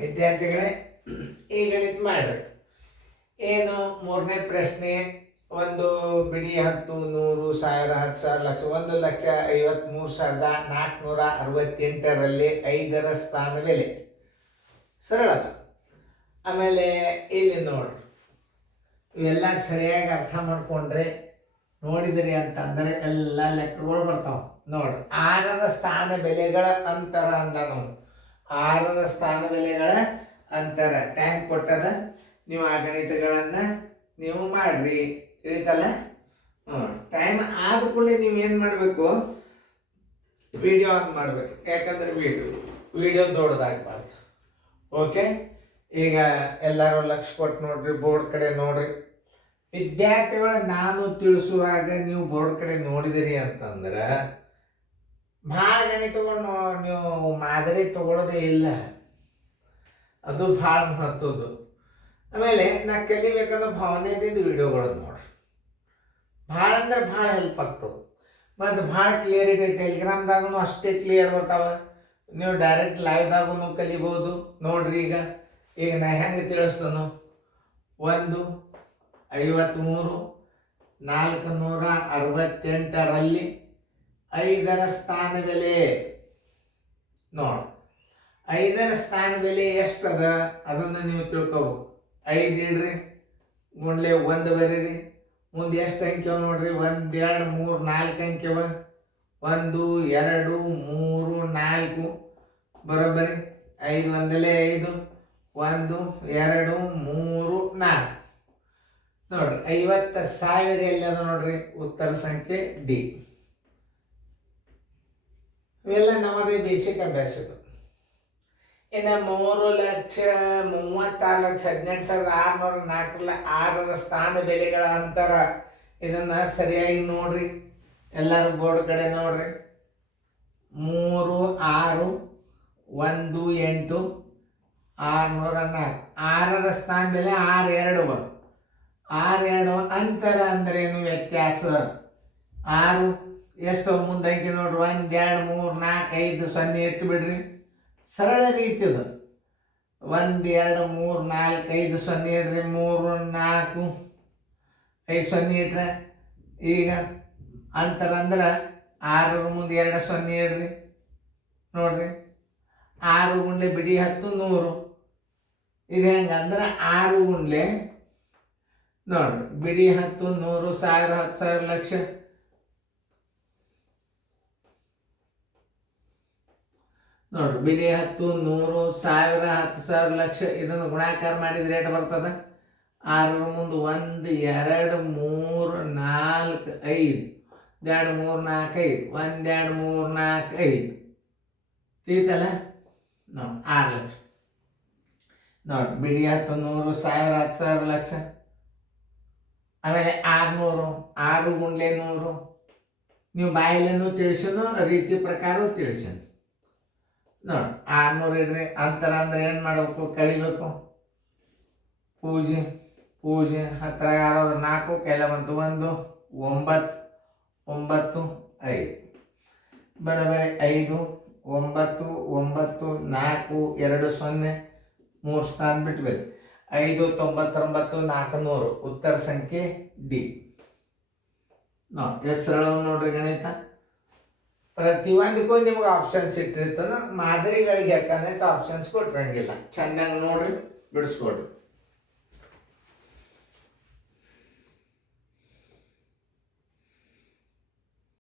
ವಿದ್ಯಾರ್ಥಿಗಳೇ, ಈ ಗಣಿತ ಮಾಡ್ರಿ. ಏನು ಮೂರನೇ ಪ್ರಶ್ನೆ, ಒಂದು ಬಿಡಿ 10 100 1000 10,000 ಲಕ್ಷ 1,53,468ರಲ್ಲಿ 5ರ ಸ್ಥಾನ ಬೆಲೆ ಸರಳ ಅದ. ಆಮೇಲೆ ಇಲ್ಲಿ ನೋಡ್ರಿ, ಇವೆಲ್ಲ ಸರಿಯಾಗಿ ಅರ್ಥ ಮಾಡ್ಕೊಂಡ್ರೆ ನೋಡಿದ್ರಿ ಅಂತಂದ್ರೆ ಎಲ್ಲ ಲೆಕ್ಕಗಳು ಬರ್ತಾವ. ನೋಡ್ರಿ, 6ರ ಸ್ಥಾನ ಬೆಲೆಗಳ ಅಂತರ ಅಂದ ನಾವು. 6ರ ಸ್ಥಾನ ಬೆಲೆಗಳ ಅಂತರ ಟೈಮ್ ಕೊಟ್ಟದ. ನೀವು ಆ ಗಣಿತಗಳನ್ನು ನೀವು ಮಾಡ್ರಿ, ತಿಳಿತಲ್ಲ. ಟೈಮ್ ಆದ ಕೂಡಲೇ ನೀವು ಏನು ಮಾಡಬೇಕು, ವಿಡಿಯೋ ಆನ್ ಮಾಡಬೇಕು. ಯಾಕಂದ್ರೆ ವಿಡಿಯೋ ದೊಡ್ಡದಾಗಬಾರ್ದು. ಓಕೆ, ಈಗ ಎಲ್ಲರೂ ಲಕ್ಷ ಕೊಟ್ಟು ನೋಡ್ರಿ, ಬೋರ್ಡ್ ಕಡೆ ನೋಡ್ರಿ. ವಿದ್ಯಾರ್ಥಿಗಳ ನಾನು ತಿಳಿಸುವಾಗ ನೀವು ಬೋರ್ಡ್ ಕಡೆ ನೋಡಿದಿರಿ ಅಂತಂದ್ರೆ ಭಾಳ ಗಣಿತಗಳು ನೀವು ಮಾದರಿ ತಗೊಳ್ಳೋದೇ ಇಲ್ಲ. ಅದು ಭಾಳ ಮಹತ್ವದ್ದು. ಆಮೇಲೆ ನಾ ಕಲಿಬೇಕಾದ ಭಾವನೆದಿಂದ ವಿಡಿಯೋಗಳು ನೋಡ್ರಿ. ಭಾಳ ಅಂದ್ರೆ ಭಾಳ ಹೆಲ್ಪ್ ಆಗ್ತದೆ. ಮತ್ತು ಭಾಳ ಕ್ಲಿಯರಿಟಿ ಟೆಲಿಗ್ರಾಮ್ದಾಗೂ ಅಷ್ಟೇ ಕ್ಲಿಯರ್ ಬರ್ತಾವೆ. ನೀವು ಡೈರೆಕ್ಟ್ ಲೈವ್ದಾಗೂ ಕಲಿಬೋದು. ನೋಡ್ರಿ, ಈಗ ನಾ ಹೆಂಗೆ ತಿಳಿಸ್ತಾನು. 1,53,468ರಲ್ಲಿ 5ರ ಸ್ಥಾನ ಬೆಲೆ ನೋಡಿ. 5ರ ಸ್ಥಾನ ಬೆಲೆ ಎಷ್ಟದ ಅದನ್ನು ನೀವು ತಿಳ್ಕೊಬೇಕು. 5 ಇಡ್ರಿ, ಗುಂಡ್ಲೆ 1 ಬರೀರಿ. ಮುಂದೆ ಎಷ್ಟು ಅಂಕ್ಯವ ನೋಡ್ರಿ, 1 2 3 4 ಅಂಕ್ಯವ. 1 2 3 4 ಬರೋಬ್ಬರಿ. 5 1 5, 1 2 3 4 ನೋಡ್ರಿ. 50,000 ಎಲ್ಲದ ನೋಡ್ರಿ, ಉತ್ತರ ಸಂಖ್ಯೆ ಡಿ. ಇವೆಲ್ಲ ನಮ್ಮದೇ ಬೇಸಿಕ್ ಅಭ್ಯಾಸಗಳು. ಇನ್ನು 3,36,18,604 6ರ ಸ್ಥಾನ ಬೆಲೆಗಳ ಅಂತರ. ಇದನ್ನು ಸರಿಯಾಗಿ ನೋಡ್ರಿ, ಎಲ್ಲರೂ ಬೋರ್ಡ್ ಕಡೆ ನೋಡ್ರಿ. 3 6 1 8 604. 6ರ ಸ್ಥಾನ ಬೆಲೆ 6 2. 6 2 ಅಂತರ ಅಂದ್ರೇನು, ವ್ಯತ್ಯಾಸ. 6 ಎಷ್ಟು ಮುಂದೆ ಅಂಕಿ ನೋಡ್ರಿ, 1 2 3 4 5 0 ಇಟ್ಟು ಬಿಡ್ರಿ. ಸರಳ ರೀತಿ ಅದು. 1 2 3 4 5 0 ಇಡ್ರಿ. 3 4 5 0 ಇಟ್ರೆ ಈಗ ಅಂತರ ಅಂದ್ರೆ 6 ಮುಂದೆ 2 0 ಇಡ್ರಿ. ನೋಡ್ರಿ, 6 ಗುಂಡ್ಲೆ ಬಿಡಿ 10 100. ಇದು ಹೆಂಗಂದ್ರೆ 6 ಗುಂಡ್ಲೆ ನೋಡ್ರಿ, ಬಿಡಿ 10 100 1000 10,000 ಲಕ್ಷ. ನೋಡ್ರಿ, ಬಿಡಿ 10 100 1000 10,000 ಲಕ್ಷ. ಇದನ್ನು ಗುಣಾಕಾರ ಮಾಡಿದ್ರೆ ರೇಟ್ ಬರ್ತದ. 6 ಮುಂದೆ 1 2 3 4 5 2 3 4 5 1 2 3 4 5 ತಿಳಿತಲ್ಲ. ನೋಡಿ, 6 ಲಕ್ಷ. ನೋಡಿ, ಬಿಡಿ 10 100 1000 10,000 ಲಕ್ಷ. ಆಮೇಲೆ 600, 6 ಗುಂಡ್ಲೆ 100. ನೀವು ಬಾಯಿಲೇನು ತಿಳಿಸನು, ರೀತಿ ಪ್ರಕಾರ ತಿಳಿಸನು. ನೋಡಿ, 600 ಇಡ್ರಿ. ಅಂತರ ಅಂದ್ರೆ ಏನು ಮಾಡಬೇಕು, ಕಳಿಬೇಕು. ಪೂಜೆ ಹತ್ತಿರ ಯಾರಾದ್ರು 4 ಕೈಲ ಬಂತು 1 9 9 5 ಬರೋಬ್ಬರಿ 5 9 9 4 2 0 3 ಸ್ಥಾನ ಬಿಟ್ಬೇಕು. 5 99 400 ಉತ್ತರ ಸಂಖ್ಯೆ ಡಿ. ನೋಡಿ, ಎಷ್ಟು ಸರಳ ನೋಡ್ರಿ ಗಣಿತ. ಪ್ರತಿಯೊಂದಕ್ಕೂ ನಿಮ್ಗೆ ಆಪ್ಷನ್ಸ್ ಇಟ್ಟಿರ್ತದ. ಮಾದರಿಗಳಿಗೆ ಯಾಕಂದ್ರೆ ಆಪ್ಷನ್ಸ್ ಕೊಟ್ಟಿರಂಗಿಲ್ಲ. ಚೆನ್ನಾಗಿ ನೋಡ್ರಿ, ಬಿಡಿಸ್ಕೊಡ್ರಿ.